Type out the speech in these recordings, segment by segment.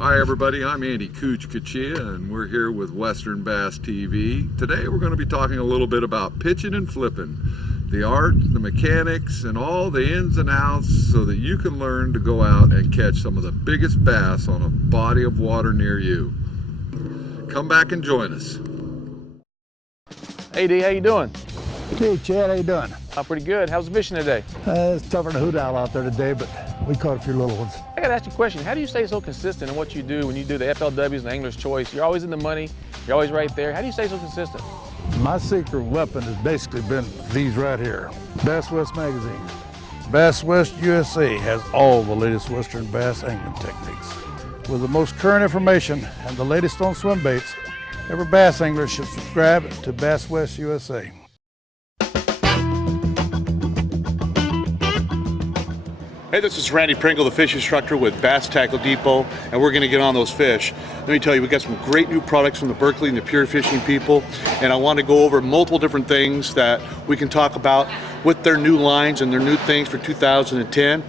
Hi everybody, I'm Andy Cooch Cuccia and we're here with Western Bass TV. Today we're going to be talking a little bit about pitching and flipping, the art, the mechanics, and all the ins and outs so that you can learn to go out and catch some of the biggest bass on a body of water near you. Come back and join us. Hey D, how you doing? Hey Chad, how you doing? Pretty good. How's the fishing today? It's tougher than a hoot owl out there today, but we caught a few little ones. I gotta ask you a question. How do you stay so consistent in what you do when you do the FLWs and Angler's Choice? You're always in the money. You're always right there. How do you stay so consistent? My secret weapon has basically been these right here. Bass West magazine. Bass West USA has all the latest Western bass angling techniques. With the most current information and the latest on swim baits, every bass angler should subscribe to Bass West USA. Hey, this is Randy Pringle, the fish instructor with Bass Tackle Depot, and we're going to get on those fish. Let me tell you, we got some great new products from the Berkley and the Pure Fishing people, and I want to go over multiple different things that we can talk about with their new lines and their new things for 2010.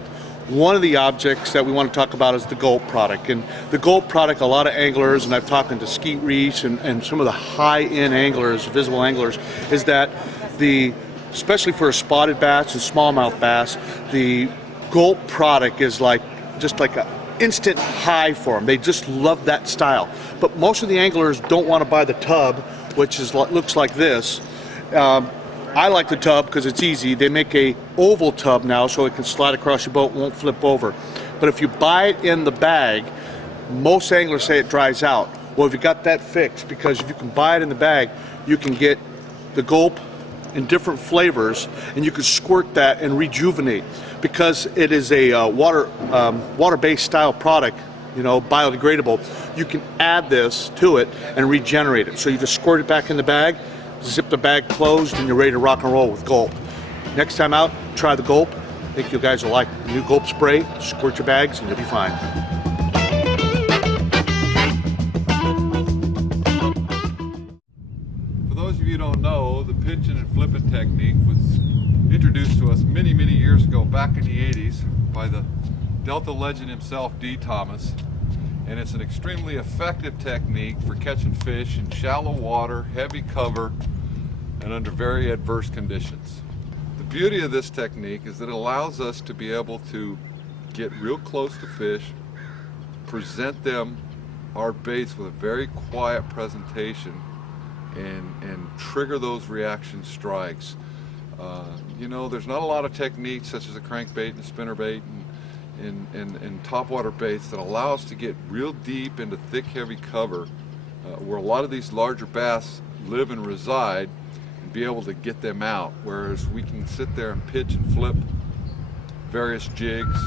One of the objects that we want to talk about is the Gulp product. And the Gulp product, a lot of anglers, and I've talked to Skeet Reese and some of the high-end anglers, visible anglers, is that especially for a spotted bass and smallmouth bass, the Gulp product is just like an instant high for them. They just love that style. But most of the anglers don't want to buy the tub, which looks like this. I like the tub because it's easy. They make a oval tub now so it can slide across your boat, won't flip over. But if you buy it in the bag, most anglers say it dries out. Well, if you got that fixed, because if you can buy it in the bag, you can get the Gulp in different flavors, and you can squirt that and rejuvenate. Because it is a water-based style product, you know, biodegradable, you can add this to it and regenerate it. So you just squirt it back in the bag, zip the bag closed, and you're ready to rock and roll with Gulp. Next time out, try the Gulp. I think you guys will like the new Gulp spray. Squirt your bags and you'll be fine. For those of you who don't know, the pitching and flipping technique was introduced to us many years ago, back in the 80s, by the Delta legend himself, D. Thomas. And it's an extremely effective technique for catching fish in shallow water, heavy cover, and under very adverse conditions. The beauty of this technique is that it allows us to be able to get real close to fish, present them our baits with a very quiet presentation, and trigger those reaction strikes. You know, there's not a lot of techniques such as a crankbait and a spinnerbait and topwater baits that allow us to get real deep into thick, heavy cover where a lot of these larger bass live and reside, and be able to get them out, whereas we can sit there and pitch and flip various jigs,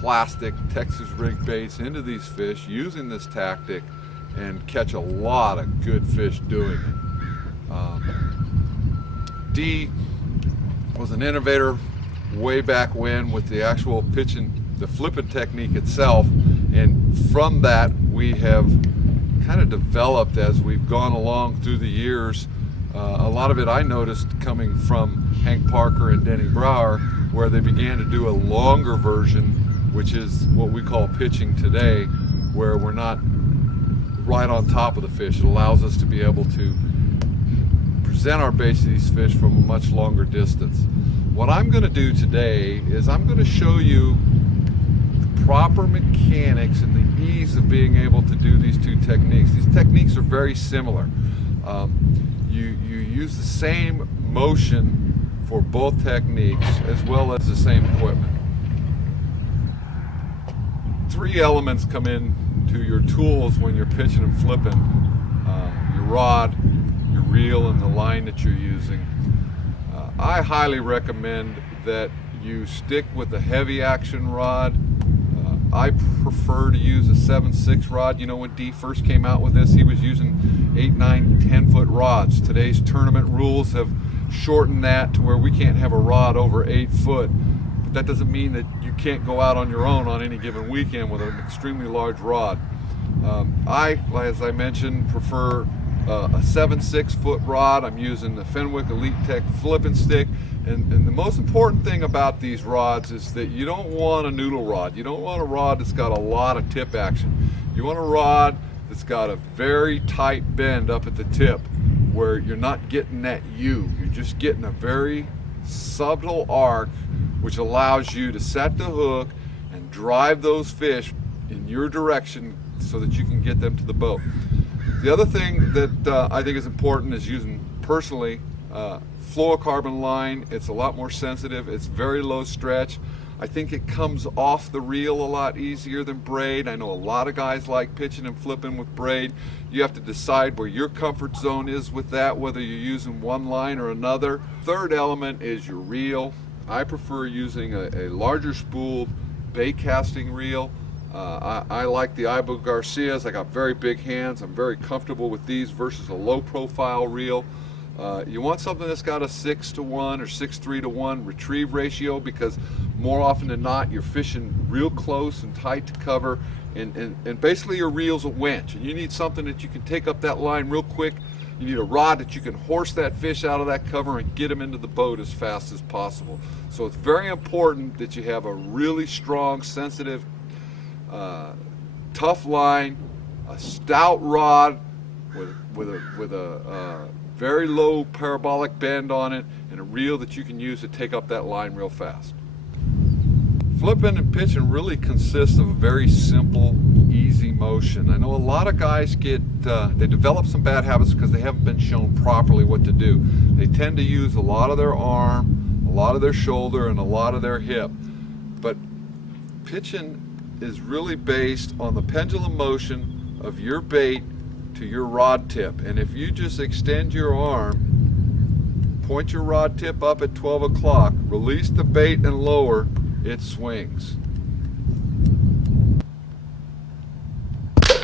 plastic, Texas rig baits into these fish using this tactic and catch a lot of good fish doing it. D was an innovator way back when with the actual pitching, the flipping technique itself, and from that we have kind of developed as we've gone along through the years. A lot of it I noticed coming from Hank Parker and Denny Brower, where they began to do a longer version, which is what we call pitching today, where we're not right on top of the fish. It allows us to be able to present our baits to these fish from a much longer distance. What I'm going to do today is I'm going to show you the proper mechanics and the ease of being able to do these two techniques. These techniques are very similar. You use the same motion for both techniques as well as the same equipment. Three elements come into your tools when you're pitching and flipping: your rod, your reel, and the line that you're using. I highly recommend that you stick with a heavy action rod. I prefer to use a 7/6 rod. You know, when D first came out with this, he was using 8, 9, 10-foot rods. Today's tournament rules have shortened that to where we can't have a rod over 8 foot. But that doesn't mean that you can't go out on your own on any given weekend with an extremely large rod. I, as I mentioned, prefer a 7/6 foot rod. I'm using the Fenwick Elite Tech flipping stick, and the most important thing about these rods is that you don't want a noodle rod. You don't want a rod that's got a lot of tip action. You want a rod that's got a very tight bend up at the tip where you're not getting that U. You're just getting a very subtle arc, which allows you to set the hook and drive those fish in your direction so that you can get them to the boat. The other thing that I think is important is using, personally, fluorocarbon line. It's a lot more sensitive. It's very low stretch. I think it comes off the reel a lot easier than braid. I know a lot of guys like pitching and flipping with braid. You have to decide where your comfort zone is with that, whether you're using one line or another. Third element is your reel. I prefer using a larger spooled bait casting reel. I like the Ibo Garcias. I got very big hands. I'm very comfortable with these versus a low profile reel. You want something that's got a 6-to-1 or 6-3-to-1 retrieve ratio, because more often than not you're fishing real close and tight to cover, and basically your reel's a winch, and you need something that you can take up that line real quick. You need a rod that you can horse that fish out of that cover and get him into the boat as fast as possible. So it's very important that you have a really strong, sensitive, tough line, a stout rod with a very low parabolic bend on it, and a reel that you can use to take up that line real fast. Flipping and pitching really consists of a very simple, easy motion. I know a lot of guys they develop some bad habits because they haven't been shown properly what to do. They tend to use a lot of their arm, a lot of their shoulder, and a lot of their hip. But pitching is really based on the pendulum motion of your bait to your rod tip. And if you just extend your arm, point your rod tip up at 12 o'clock, release the bait and lower, it swings.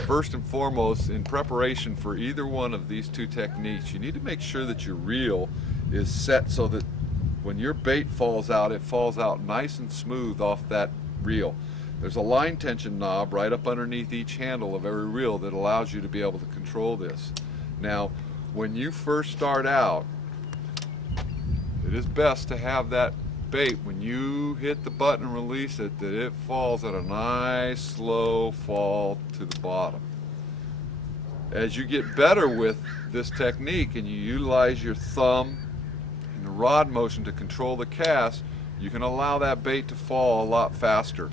First and foremost, in preparation for either one of these two techniques, you need to make sure that your reel is set so that when your bait falls out, it falls out nice and smooth off that reel. There's a line tension knob right up underneath each handle of every reel that allows you to be able to control this. Now, when you first start out, it is best to have that bait, when you hit the button and release it, that it falls at a nice slow fall to the bottom. As you get better with this technique and you utilize your thumb and the rod motion to control the cast, you can allow that bait to fall a lot faster.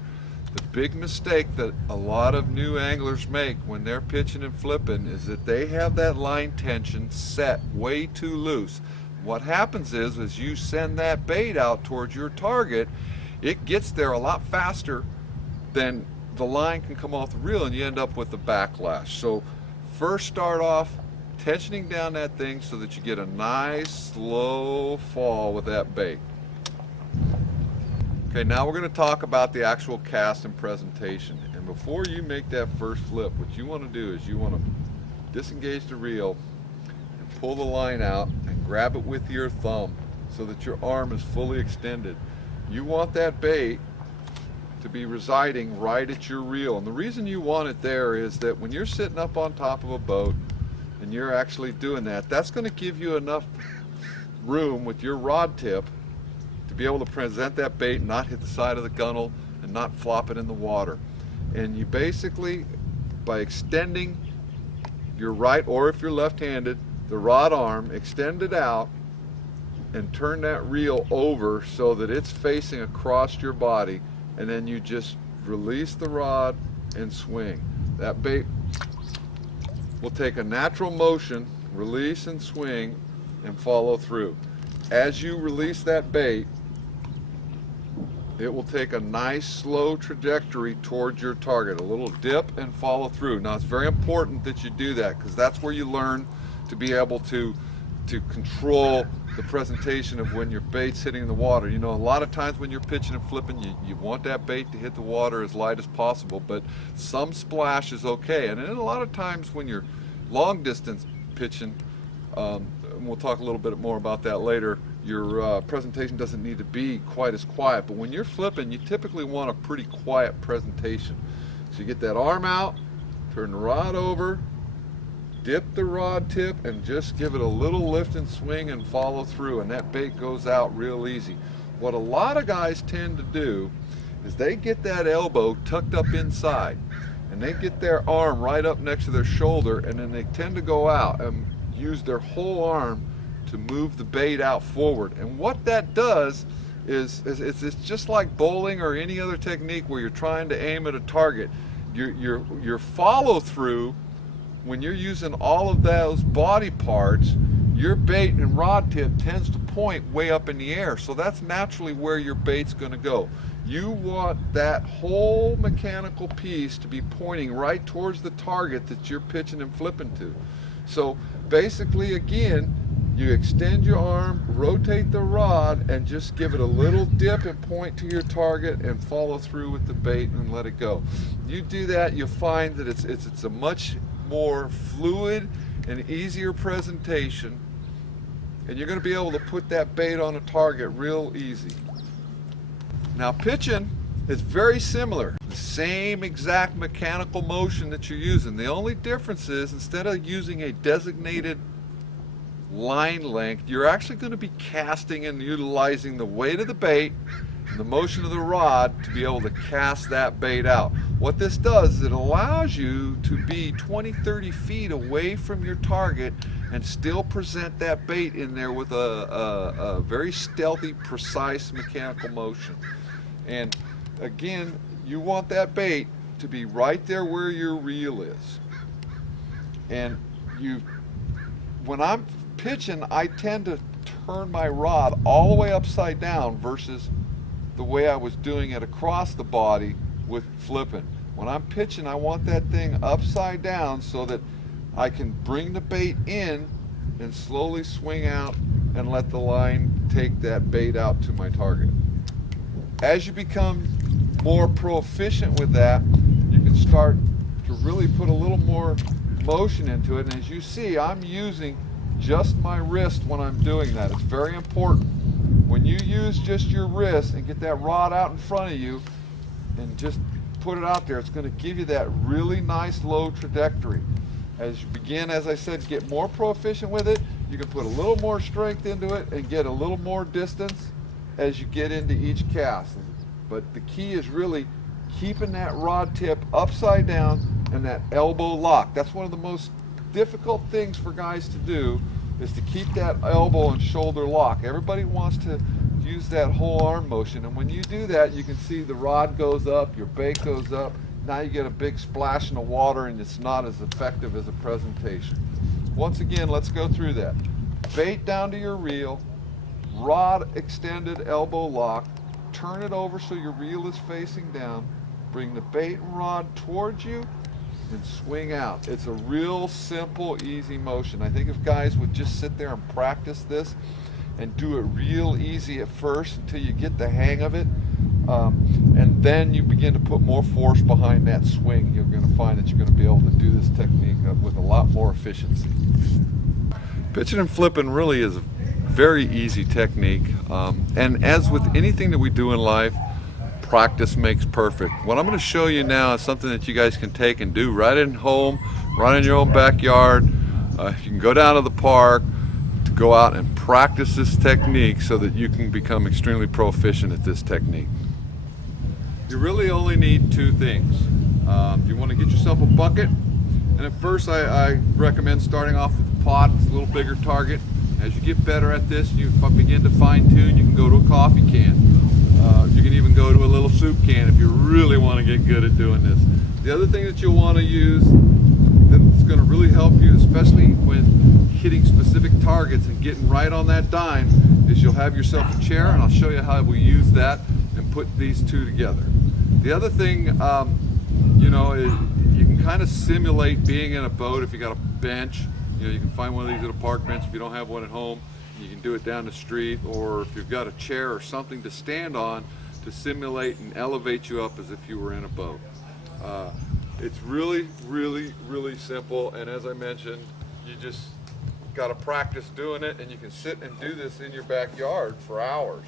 The big mistake that a lot of new anglers make when they're pitching and flipping is that they have that line tension set way too loose. What happens is, as you send that bait out towards your target, it gets there a lot faster than the line can come off the reel, and you end up with the backlash. So first start off tensioning down that thing so that you get a nice slow fall with that bait. Okay, now we're going to talk about the actual cast and presentation. And before you make that first flip, what you want to do is you want to disengage the reel and pull the line out and grab it with your thumb so that your arm is fully extended. You want that bait to be residing right at your reel. And the reason you want it there is that when you're sitting up on top of a boat and you're actually doing that, that's going to give you enough room with your rod tip to be able to present that bait and not hit the side of the gunnel and not flop it in the water. And you basically, by extending your right, or if you're left-handed, the rod arm, extend it out and turn that reel over so that it's facing across your body, and then you just release the rod and swing. That bait will take a natural motion, release and swing, and follow through. As you release that bait, it will take a nice slow trajectory towards your target, a little dip and follow through. Now, it's very important that you do that, because that's where you learn to be able to control the presentation of when your bait's hitting the water. You know, a lot of times when you're pitching and flipping, you want that bait to hit the water as light as possible, but some splash is okay. And then a lot of times when you're long distance pitching, and we'll talk a little bit more about that later, your presentation doesn't need to be quite as quiet. But when you're flipping, you typically want a pretty quiet presentation. So you get that arm out, turn the rod over, dip the rod tip, and just give it a little lift and swing and follow through, and that bait goes out real easy. What a lot of guys tend to do is they get that elbow tucked up inside. and they get their arm right up next to their shoulder, and then they tend to go out and use their whole arm to move the bait out forward. And what that does is it's just like bowling or any other technique where you're trying to aim at a target. Your follow through, when you're using all of those body parts, your bait and rod tip tends to point way up in the air. So that's naturally where your bait's going to go. You want that whole mechanical piece to be pointing right towards the target that you're pitching and flipping to. So basically, again, you extend your arm, rotate the rod, and just give it a little dip and point to your target and follow through with the bait and let it go. You do that, you'll find that it's a much more fluid and easier presentation, and you're going to be able to put that bait on a target real easy. Now, pitching is very similar. The same exact mechanical motion that you're using. The only difference is, instead of using a designated line length, you're actually going to be casting and utilizing the weight of the bait and the motion of the rod to be able to cast that bait out. What this does is it allows you to be 20-30 feet away from your target and still present that bait in there with a very stealthy, precise mechanical motion. And again, you want that bait to be right there where your reel is. And when I'm pitching, I tend to turn my rod all the way upside down versus the way I was doing it across the body with flipping. When I'm pitching, I want that thing upside down so that I can bring the bait in and slowly swing out and let the line take that bait out to my target. As you become more proficient with that, you can start to really put a little more motion into it. And as you see, I'm using just my wrist when I'm doing that. It's very important. When you use just your wrist and get that rod out in front of you and just put it out there, it's going to give you that really nice low trajectory. As you begin, as I said, get more proficient with it, you can put a little more strength into it and get a little more distance as you get into each cast. But the key is really keeping that rod tip upside down and that elbow lock. That's one of the most difficult things for guys to do, is to keep that elbow and shoulder lock. Everybody wants to use that whole arm motion, and when you do that, you can see the rod goes up, your bait goes up. Now you get a big splash in the water, and it's not as effective as a presentation. Once again, let's go through that. Bait down to your reel, rod extended, elbow lock, turn it over so your reel is facing down, bring the bait and rod towards you, and swing out. It's a real simple, easy motion. I think if guys would just sit there and practice this and do it real easy at first until you get the hang of it, and then you begin to put more force behind that swing, you're going to find that you're going to be able to do this technique with a lot more efficiency. Pitching and flipping really is a very easy technique, and as with anything that we do in life, practice makes perfect. What I'm going to show you now is something that you guys can take and do right at home, right in your own backyard. You can go down to the park to go out and practice this technique so that you can become extremely proficient at this technique. You really only need two things. You want to get yourself a bucket, and at first I recommend starting off with a pot. It's a little bigger target. As you get better at this, you begin to fine tune. You can go to a coffee can. You can even go to a little soup can if you really want to get good at doing this. The other thing that you'll want to use that's going to really help you, especially when hitting specific targets and getting right on that dime, is you'll have yourself a chair, and I'll show you how we use that and put these two together. The other thing, you know, is you can kind of simulate being in a boat. If you got a bench, you know, you can find one of these at a park bench if you don't have one at home. You can do it down the street, or if you've got a chair or something to stand on to simulate and elevate you up as if you were in a boat. It's really, really, really simple, and as I mentioned, you just got to practice doing it, and you can sit and do this in your backyard for hours.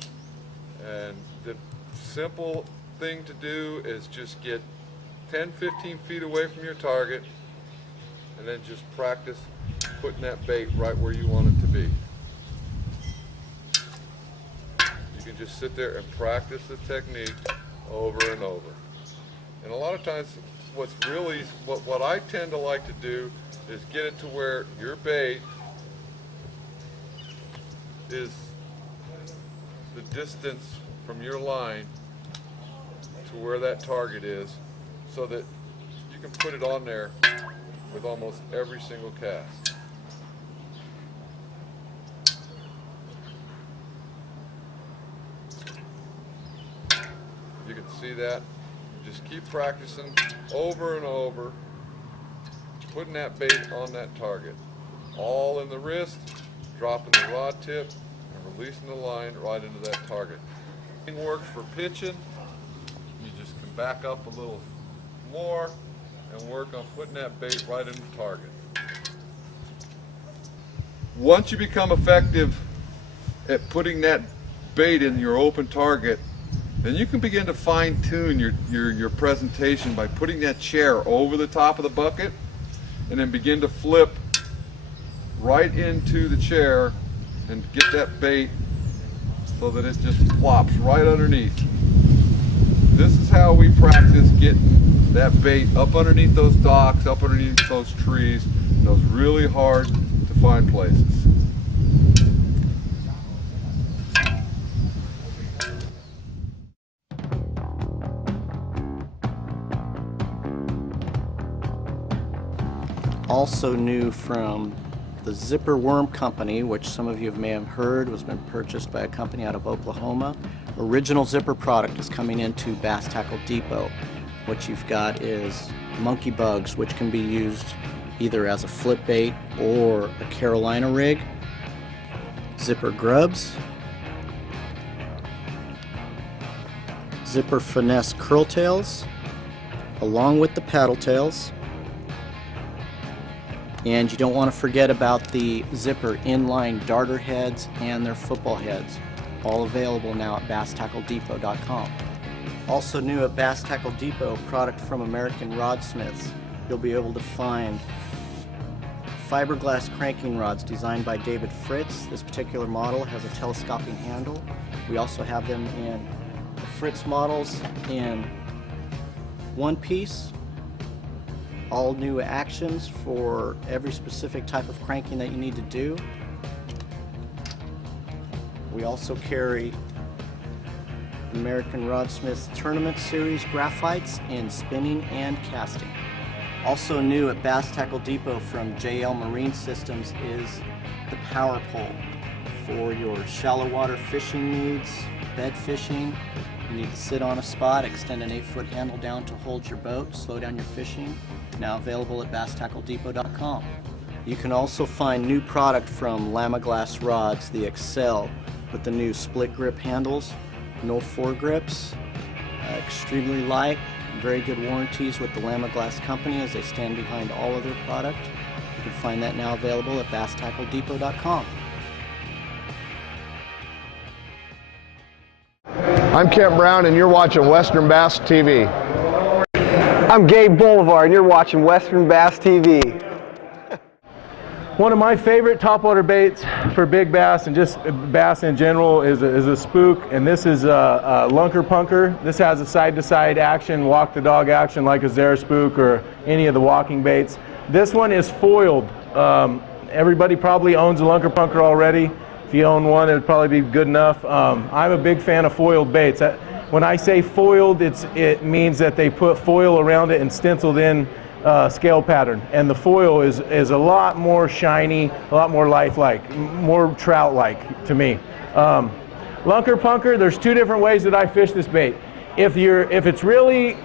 And the simple thing to do is just get 10-15 feet away from your target, and then just practice putting that bait right where you want it to be. You can just sit there and practice the technique over and over. And a lot of times what I tend to like to do is get it to where your bait is the distance from your line to where that target is, so that you can put it on there with almost every single cast. You can see that. Just keep practicing over and over, putting that bait on that target. All in the wrist, dropping the rod tip, and releasing the line right into that target. It works for pitching. You just can back up a little more and work on putting that bait right in the target. Once you become effective at putting that bait in your open target, then you can begin to fine-tune your presentation by putting that chair over the top of the bucket and then begin to flip right into the chair and get that bait so that it just plops right underneath. This is how we practice getting that bait up underneath those docks, up underneath those trees, those really hard to find places. Also new from the Zipper Worm Company, which some of you may have heard was been purchased by a company out of Oklahoma. Original Zipper product is coming into Bass Tackle Depot. What you've got is monkey bugs, which can be used either as a flip bait or a Carolina rig. Zipper grubs. Zipper finesse curl tails, along with the paddle tails. And you don't want to forget about the Zipper inline darter heads and their football heads, all available now at BassTackleDepot.com. Also new at Bass Tackle Depot, product from American Rodsmiths. You'll be able to find fiberglass cranking rods designed by David Fritz. This particular model has a telescoping handle. We also have them in the Fritz models in one piece. All new actions for every specific type of cranking that you need to do. We also carry American Rodsmith Tournament Series graphites in spinning and casting. Also new at Bass Tackle Depot from JL Marine Systems is the power pole for your shallow water fishing needs, bed fishing. You need to sit on a spot, extend an 8-foot handle down to hold your boat, slow down your fishing. Now available at BassTackleDepot.com. You can also find new product from Lama Glass Rods, the Excel, with the new split grip handles, no foregrips, extremely light, very good warranties with the Lama Glass Company as they stand behind all of their product. You can find that now available at BassTackleDepot.com. I'm Kent Brown and you're watching Western Bass TV. I'm Gabe Boulevard and you're watching Western Bass TV. One of my favorite topwater baits for big bass and just bass in general is a spook, and this is a lunker punker. This has a side-to-side action, walk the dog action like a Zara spook or any of the walking baits. This one is foiled. Everybody probably owns a lunker punker already. If you own one, it would probably be good enough. I'm a big fan of foiled baits. When I say foiled, it means that they put foil around it and stenciled in scale pattern. And the foil is a lot more shiny, a lot more lifelike, more trout-like to me. Lunker punker, there's two different ways that I fish this bait. If it's really,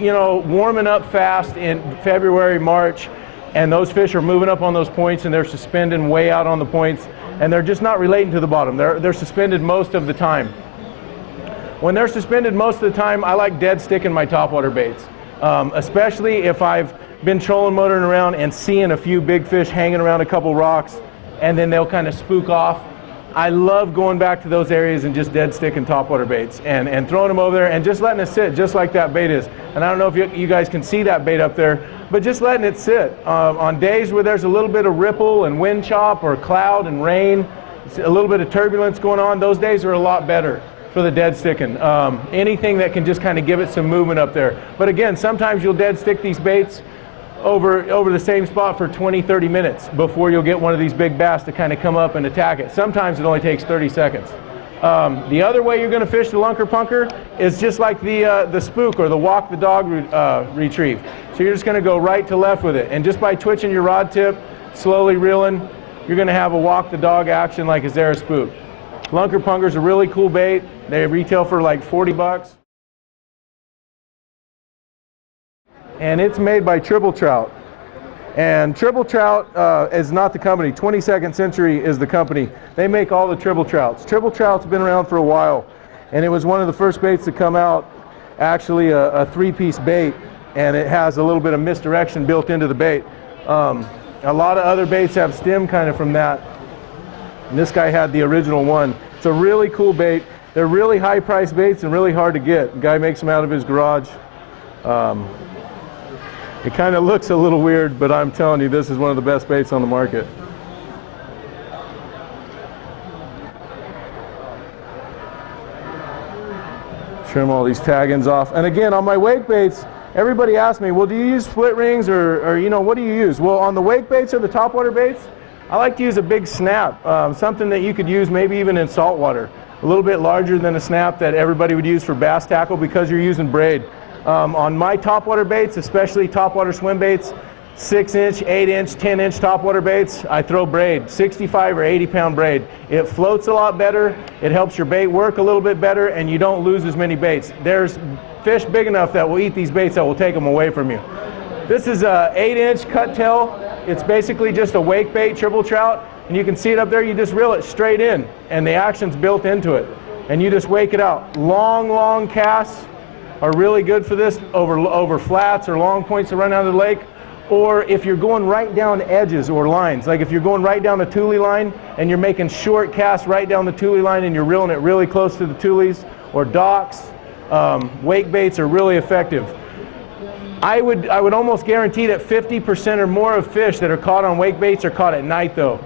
warming up fast in February, March, and those fish are moving up on those points and they're suspending way out on the points, and they're just not relating to the bottom. They're suspended most of the time. When they're suspended most of the time, I like dead sticking my topwater baits, especially if I've been trolling, motoring around and seeing a few big fish hanging around a couple rocks, and then they'll kind of spook off. I love going back to those areas and just dead sticking topwater baits and throwing them over there and just letting it sit just like that bait is. And I don't know if you guys can see that bait up there, but just letting it sit. On days where there's a little bit of ripple and wind chop or cloud and rain, a little bit of turbulence going on, those days are a lot better. for the dead sticking. Anything that can just kind of give it some movement up there. But again, sometimes you'll dead stick these baits over the same spot for 20-30 minutes before you'll get one of these big bass to kind of come up and attack it. Sometimes it only takes 30 seconds. The other way you're going to fish the lunker punker is just like the spook or the walk the dog retrieve. So you're just going to go right to left with it, and just by twitching your rod tip, slowly reeling, you're going to have a walk the dog action like a Zara spook. Lunker punker's a really cool bait. They retail for like 40 bucks. And it's made by Triple Trout. And Triple Trout is not the company. 22nd Century is the company. They make all the Triple Trouts. Triple Trout's been around for a while, and it was one of the first baits to come out, actually a three-piece bait, and it has a little bit of misdirection built into the bait. A lot of other baits have stem kind of from that, and this guy had the original one. It's a really cool bait. They're really high-priced baits and really hard to get. The guy makes them out of his garage. It kind of looks a little weird, but I'm telling you, this is one of the best baits on the market. Trim all these tag-ins off. And again, on my wake baits, everybody asks me, well, do you use split rings or you know, what do you use? Well, on the wake baits or the topwater baits, I like to use a big snap, something that you could use maybe even in saltwater. A little bit larger than a snap that everybody would use for bass tackle because you're using braid. On my topwater baits, especially topwater swim baits, 6-inch, 8-inch, 10-inch topwater baits, I throw braid, 65 or 80-pound braid. It floats a lot better, it helps your bait work a little bit better, and you don't lose as many baits. There's fish big enough that will eat these baits that will take them away from you. This is a 8-inch cut tail. It's basically just a wake bait, Triple Trout, and you can see it up there. You just reel it straight in, and the action's built into it, and you just wake it out. Long casts are really good for this over flats or long points that run out of the lake. Or if you're going right down edges or lines, like if you're going right down the tule line and you're making short casts right down the tule line and you're reeling it really close to the tules or docks, wake baits are really effective. I would almost guarantee that 50% or more of fish that are caught on wake baits are caught at night though.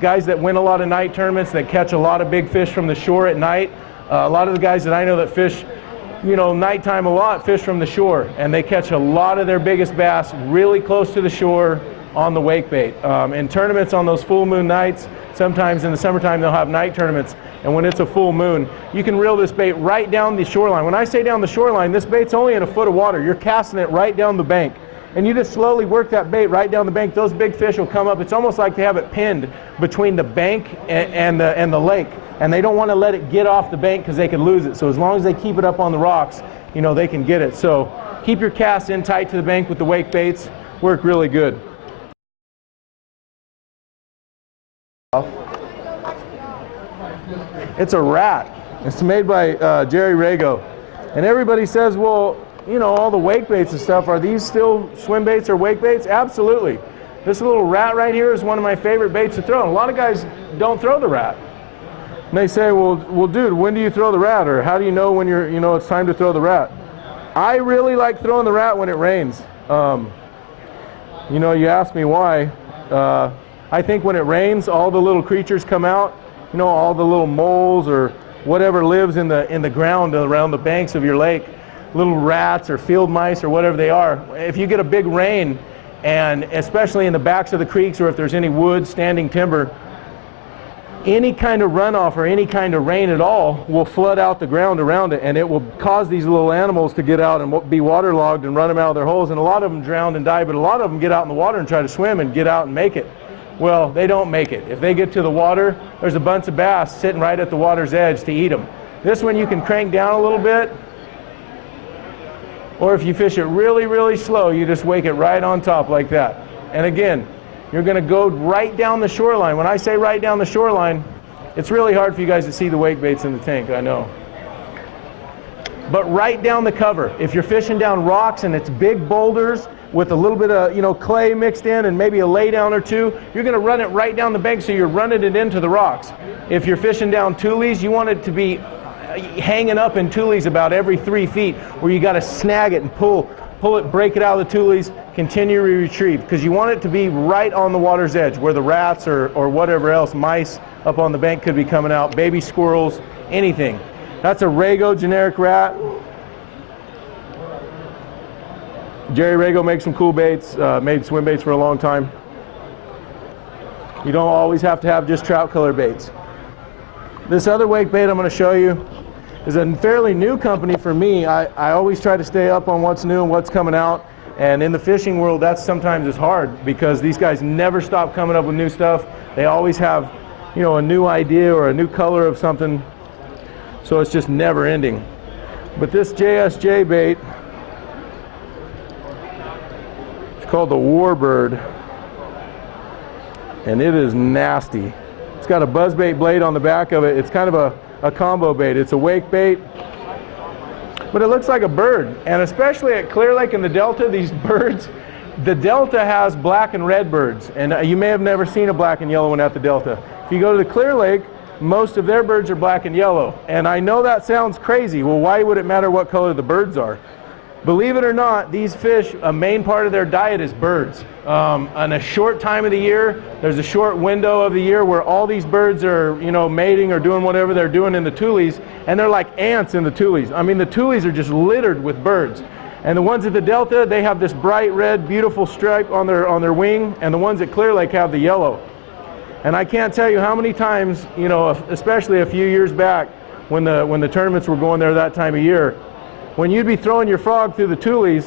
Guys that win a lot of night tournaments, that catch a lot of big fish from the shore at night, a lot of the guys that I know that fish, you know, nighttime a lot, fish from the shore, and they catch a lot of their biggest bass really close to the shore on the wake bait. In tournaments on those full moon nights, sometimes in the summertime they'll have night tournaments, and when it's a full moon, you can reel this bait right down the shoreline. When I say down the shoreline, this bait's only in a foot of water. You're casting it right down the bank, and you just slowly work that bait right down the bank. Those big fish will come up. It's almost like they have it pinned between the bank and the lake, and they don't want to let it get off the bank because they could lose it. So as long as they keep it up on the rocks, you know, they can get it. So keep your cast in tight to the bank with the wake baits. Work really good. It's a rat. It's made by Jerry Rago. And everybody says, well, you know, all the wake baits and stuff, are these still swim baits or wake baits? Absolutely. This little rat right here is one of my favorite baits to throw. And a lot of guys don't throw the rat. And they say, well, dude, when do you throw the rat? Or how do you know when it's time to throw the rat? I really like throwing the rat when it rains. You know, you ask me why. I think when it rains, all the little creatures come out. You know, all the little moles or whatever lives in the ground around the banks of your lake, little rats or field mice or whatever they are. If you get a big rain, and especially in the backs of the creeks or if there's any wood, standing timber, any kind of runoff or any kind of rain at all will flood out the ground around it, and it will cause these little animals to get out and be waterlogged and run them out of their holes. And a lot of them drown and die, but a lot of them get out in the water and try to swim and get out and make it. Well, they don't make it. If they get to the water, there's a bunch of bass sitting right at the water's edge to eat them. This one you can crank down a little bit, or if you fish it really slow, you just wake it right on top like that. And again, you're going to go right down the shoreline. When I say right down the shoreline, it's really hard for you guys to see the wake baits in the tank, I know. But right down the cover. If you're fishing down rocks and it's big boulders with a little bit of, you know, clay mixed in and maybe a laydown or two, you're going to run it right down the bank, so you're running it into the rocks. If you're fishing down tules, you want it to be hanging up in tules about every 3 feet, where you got to snag it and pull it, break it out of the tules, continue to retrieve, because you want it to be right on the water's edge where the rats or whatever else, mice up on the bank could be coming out, baby squirrels, anything. That's a Rago generic rat. Jerry Rago makes some cool baits, made swim baits for a long time. You don't always have to have just trout color baits. This other wake bait I'm going to show you is a fairly new company for me. I always try to stay up on what's new and what's coming out. And in the fishing world, that's sometimes is hard because these guys never stop coming up with new stuff. They always have, you know, a new idea or a new color of something. So it's just never ending. But this JSJ bait, it's called the Warbird, and it is nasty. It's got a buzzbait blade on the back of it. It's kind of a combo bait. It's a wake bait, but it looks like a bird. And especially at Clear Lake in the Delta, these birds, the Delta has black and red birds. And you may have never seen a black and yellow one at the Delta. If you go to the Clear Lake, most of their birds are black and yellow. And I know that sounds crazy. Well, why would it matter what color the birds are? Believe it or not, these fish, a main part of their diet is birds. On a short time of the year, there's a short window of the year where all these birds are, you know, mating or doing whatever they're doing in the tules, and they're like ants in the tules. I mean, the tules are just littered with birds. And the ones at the Delta, they have this bright red, beautiful stripe on their wing, and the ones at Clear Lake have the yellow. And I can't tell you how many times, you know, especially a few years back when the tournaments were going there that time of year, when you'd be throwing your frog through the tules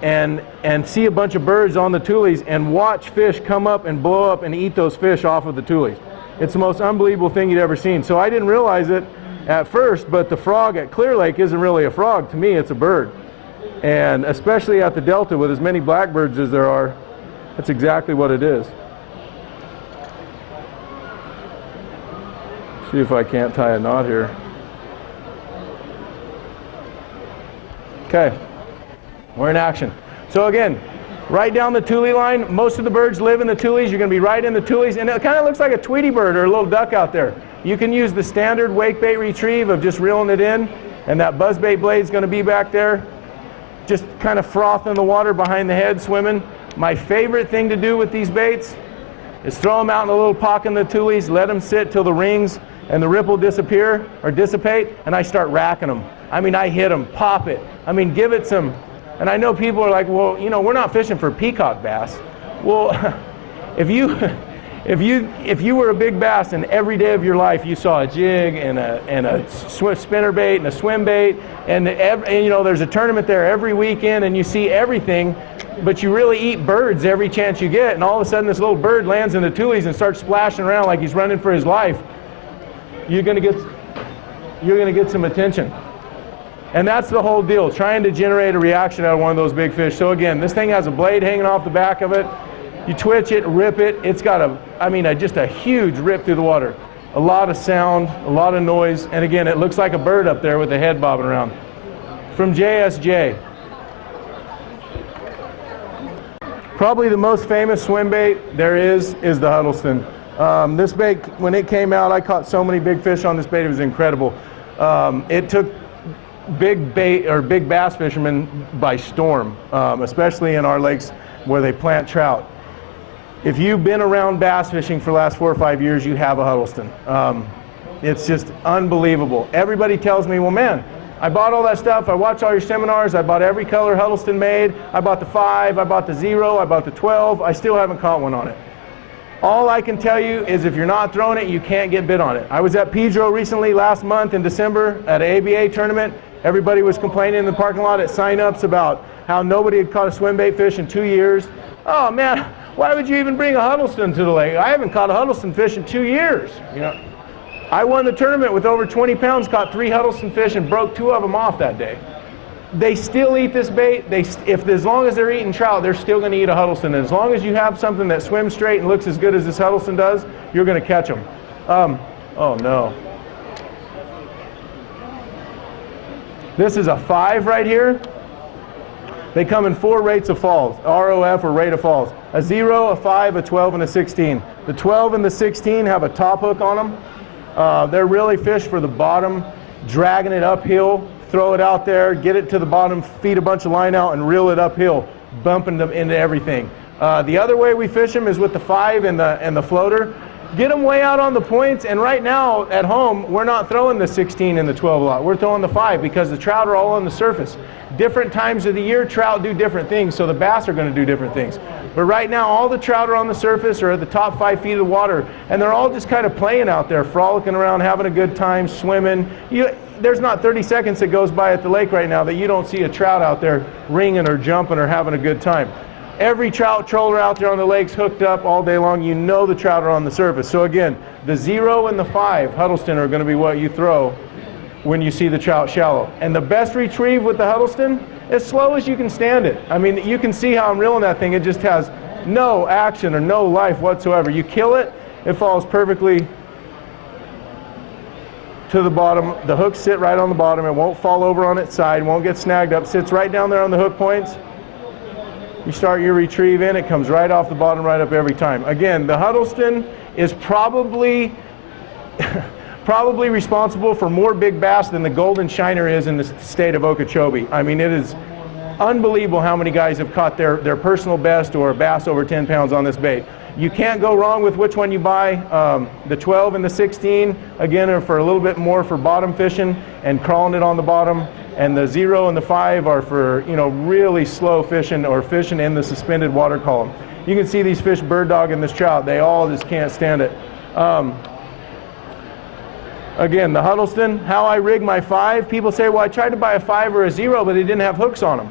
and see a bunch of birds on the tules and watch fish come up and blow up and eat those fish off of the tules. It's the most unbelievable thing you'd ever seen. So I didn't realize it at first, but the frog at Clear Lake isn't really a frog. To me, it's a bird. And especially at the Delta with as many blackbirds as there are, that's exactly what it is. See if I can't tie a knot here. Okay, we're in action. So again, right down the tule line, most of the birds live in the tules. You're going to be right in the tules, and it kind of looks like a Tweety bird or a little duck out there. You can use the standard wake bait retrieve of just reeling it in, and that buzzbait blade is going to be back there, just kind of frothing the water behind the head, swimming. My favorite thing to do with these baits is throw them out in a little pocket in the tules, let them sit till the rings and the ripple disappear or dissipate, and I start racking them. I mean, I hit them, pop it. I mean, give it some. And I know people are like, well, you know, we're not fishing for peacock bass. Well, if you were a big bass and every day of your life you saw a jig and a spinner bait and a swim bait and you know there's a tournament there every weekend and you see everything, but you really eat birds every chance you get, and all of a sudden this little bird lands in the tules and starts splashing around like he's running for his life, you're gonna get some attention. And that's the whole deal, trying to generate a reaction out of one of those big fish. So again, this thing has a blade hanging off the back of it. You twitch it, rip it. It's got just a huge rip through the water. A lot of sound, a lot of noise. And again, it looks like a bird up there with the head bobbing around. From JSJ. Probably the most famous swim bait there is the Huddleston. This bait, when it came out, I caught so many big fish on this bait, it was incredible. It took big bass fishermen by storm, especially in our lakes where they plant trout. If you've been around bass fishing for the last 4 or 5 years, you have a Huddleston. It's just unbelievable. Everybody tells me, well, man, I bought all that stuff, I watched all your seminars, I bought every color Huddleston made, I bought the 5, I bought the 0, I bought the 12, I still haven't caught one on it. All I can tell you is if you're not throwing it, you can't get bit on it. I was at Pedro recently last month in December at an ABA tournament. Everybody was complaining in the parking lot at sign-ups about how nobody had caught a swim bait fish in 2 years. Oh man, why would you even bring a Huddleston to the lake? I haven't caught a Huddleston fish in 2 years. You know, I won the tournament with over 20 pounds, caught 3 Huddleston fish and broke 2 of them off that day. They still eat this bait. As long as they're eating trout, they're still going to eat a Huddleston. And as long as you have something that swims straight and looks as good as this Huddleston does, you're going to catch them. Oh no. This is a 5 right here. They come in 4 rates of falls, ROF or rate of falls. A 0, a 5, a 12, and a 16. The 12 and the 16 have a top hook on them. They're really fish for the bottom, dragging it uphill, throw it out there, get it to the bottom, feed a bunch of line out, and reel it uphill, bumping them into everything. The other way we fish them is with the 5 and the floater. Get them way out on the points, and right now at home, we're not throwing the 16 and the 12 a lot. We're throwing the 5 because the trout are all on the surface. Different times of the year, trout do different things, so the bass are going to do different things. But right now, all the trout are on the surface or at the top 5 feet of the water, and they're all just kind of playing out there, frolicking around, having a good time, swimming. There's not 30 seconds that goes by at the lake right now that you don't see a trout out there ringing or jumping or having a good time. Every trout troller out there on the lake's hooked up all day long. You know the trout are on the surface. So again, the 0 and the 5 Huddleston are going to be what you throw when you see the trout shallow. And the best retrieve with the Huddleston, as slow as you can stand it. I mean, you can see how I'm reeling that thing. It just has no action or no life whatsoever. You kill it, it falls perfectly to the bottom. The hooks sit right on the bottom. It won't fall over on its side, won't get snagged up, sits right down there on the hook points. You start your retrieve in, it comes right off the bottom right up every time. Again, the Huddleston is probably responsible for more big bass than the golden shiner is in the state of Okeechobee. I mean, it is unbelievable how many guys have caught their personal best or bass over 10 pounds on this bait. You can't go wrong with which one you buy. The 12 and the 16, again, are for a little bit more for bottom fishing and crawling it on the bottom. And the 0 and the 5 are for, you know, really slow fishing or fishing in the suspended water column. You can see these fish bird dogging this trout. They all just can't stand it. Again, the Huddleston, how I rig my 5. People say, well, I tried to buy a 5 or a 0, but they didn't have hooks on them.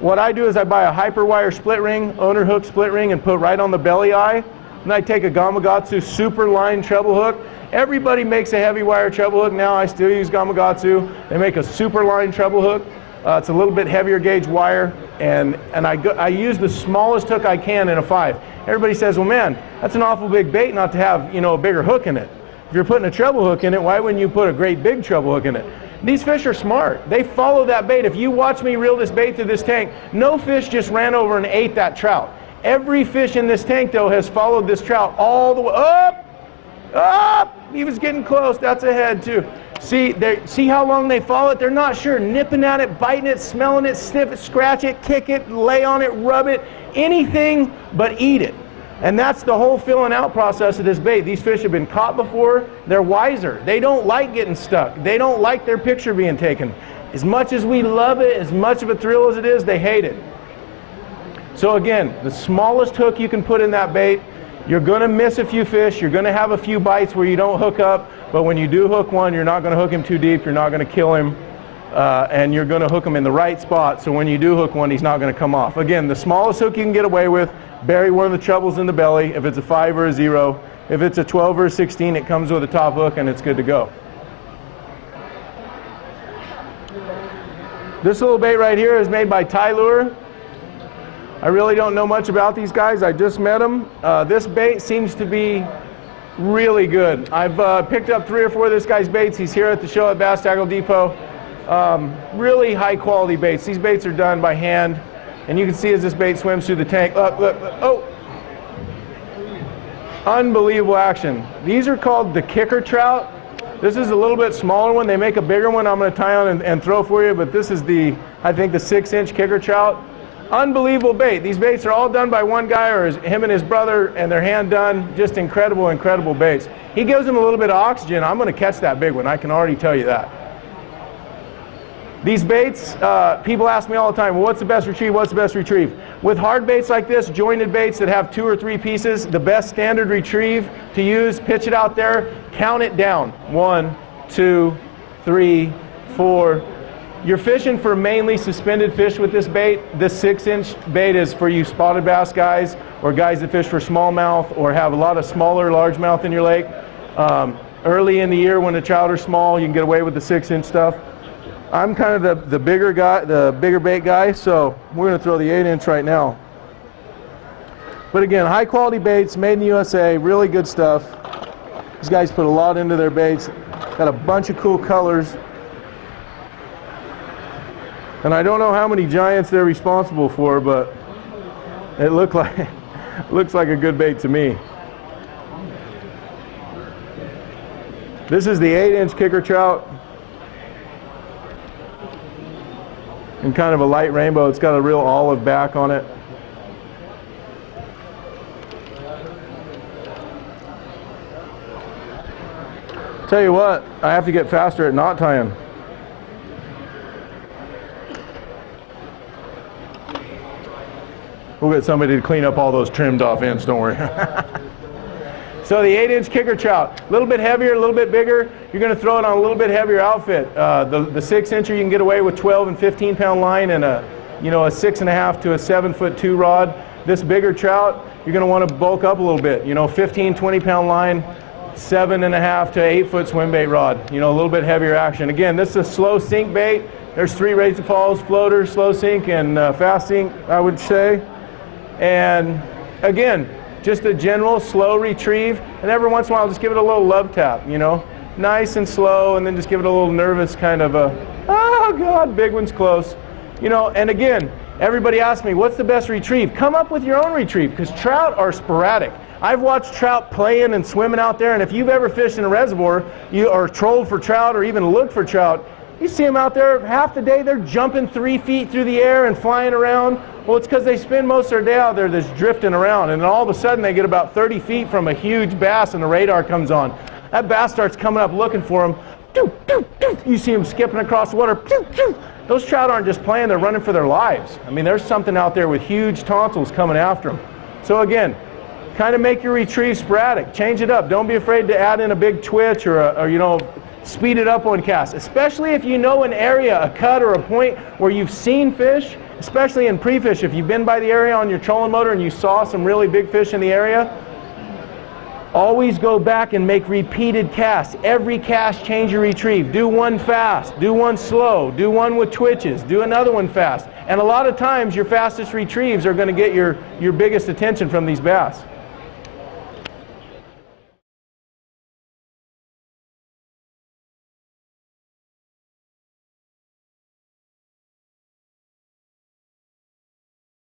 What I do is I buy a hyperwire split ring, owner hook split ring, and put right on the belly eye. And I take a Gamakatsu super line treble hook. Everybody makes a heavy wire treble hook now. I still use Gamakatsu. They make a super line treble hook. It's a little bit heavier gauge wire, and I use the smallest hook I can in a 5. Everybody says, well, man, that's an awful big bait not to have, you know, a bigger hook in it. If you're putting a treble hook in it, why wouldn't you put a great big treble hook in it? These fish are smart. They follow that bait. If you watch me reel this bait through this tank, no fish just ran over and ate that trout. Every fish in this tank, though, has followed this trout all the way up. Up! He was getting close. That's a head, too. See how long they follow it? They're not sure. Nipping at it, biting it, smelling it, sniff it, scratch it, kick it, lay on it, rub it, anything but eat it. And that's the whole filling out process of this bait. These fish have been caught before. They're wiser. They don't like getting stuck. They don't like their picture being taken. As much as we love it, as much of a thrill as it is, they hate it. So again, the smallest hook you can put in that bait, you're going to miss a few fish. You're going to have a few bites where you don't hook up. But when you do hook one, you're not going to hook him too deep. You're not going to kill him. And you're going to hook him in the right spot. So when you do hook one, he's not going to come off. Again, the smallest hook you can get away with, bury one of the trebles in the belly. If it's a 5 or a 0. If it's a 12 or a 16, it comes with a top hook and it's good to go. This little bait right here is made by Ty Lure. I really don't know much about these guys. I just met them. This bait seems to be really good. I've picked up 3 or 4 of this guy's baits. He's here at the show at Bass Tackle Depot. Really high quality baits. These baits are done by hand. And you can see as this bait swims through the tank. Look, look, look. Oh! Unbelievable action. These are called the kicker trout. This is a little bit smaller one. They make a bigger one I'm going to tie on and throw for you. But this is I think the 6-inch kicker trout. Unbelievable bait. These baits are all done by one guy or him and his brother, and they're hand done. Just incredible, incredible baits. He gives them a little bit of oxygen. I'm going to catch that big one. I can already tell you that. These baits, people ask me all the time, well, what's the best retrieve? What's the best retrieve? With hard baits like this, jointed baits that have 2 or 3 pieces, the best standard retrieve to use, pitch it out there, count it down. 1, 2, 3, 4. You're fishing for mainly suspended fish with this bait. This 6-inch bait is for you spotted bass guys or guys that fish for smallmouth or have a lot of smaller largemouth in your lake. Early in the year when the trout are small, you can get away with the 6-inch stuff. I'm kind of the bigger guy, the bigger bait guy, so we're going to throw the 8-inch right now. But again, high quality baits, made in the USA, really good stuff. These guys put a lot into their baits. Got a bunch of cool colors. And I don't know how many giants they're responsible for, but it looks like a good bait to me. This is the 8-inch kicker trout. And kind of a light rainbow. It's got a real olive back on it. Tell you what, I have to get faster at knot tying. We'll get somebody to clean up all those trimmed off ends, don't worry. So the 8-inch kicker trout, a little bit heavier, a little bit bigger. You're going to throw it on a little bit heavier outfit. The 6-incher you can get away with 12 and 15-pound line and a 6.5 to a 7'2" rod. This bigger trout, you're going to want to bulk up a little bit. 15, 20-pound line, 7.5 to 8-foot swim bait rod. A little bit heavier action. Again, this is a slow sink bait. There's 3 rates of falls: floater, slow sink, and fast sink, I would say. And again, just a general slow retrieve, and every once in a while just give it a little love tap, nice and slow, and then just give it a little nervous kind of a, oh God, big one's close. And again, everybody asks me, what's the best retrieve? Come up with your own retrieve, because trout are sporadic. I've watched trout playing and swimming out there, and if you've ever fished in a reservoir, or trolled for trout, or even looked for trout, you see them out there half the day, they're jumping 3 feet through the air and flying around. Well, it's because they spend most of their day out there just drifting around, and then all of a sudden they get about 30 feet from a huge bass and the radar comes on. That bass starts coming up looking for them. You see them skipping across the water. Those trout aren't just playing, they're running for their lives. I mean, there's something out there with huge tonsils coming after them. So again, kind of make your retrieve sporadic. Change it up. Don't be afraid to add in a big twitch or speed it up one cast, especially if you know an area, a cut or a point where you've seen fish, especially in pre-fish. If you've been by the area on your trolling motor and you saw some really big fish in the area, always go back and make repeated casts. Every cast, change your retrieve. Do one fast, do one slow, do one with twitches, do another one fast. And a lot of times your fastest retrieves are going to get your biggest attention from these bass.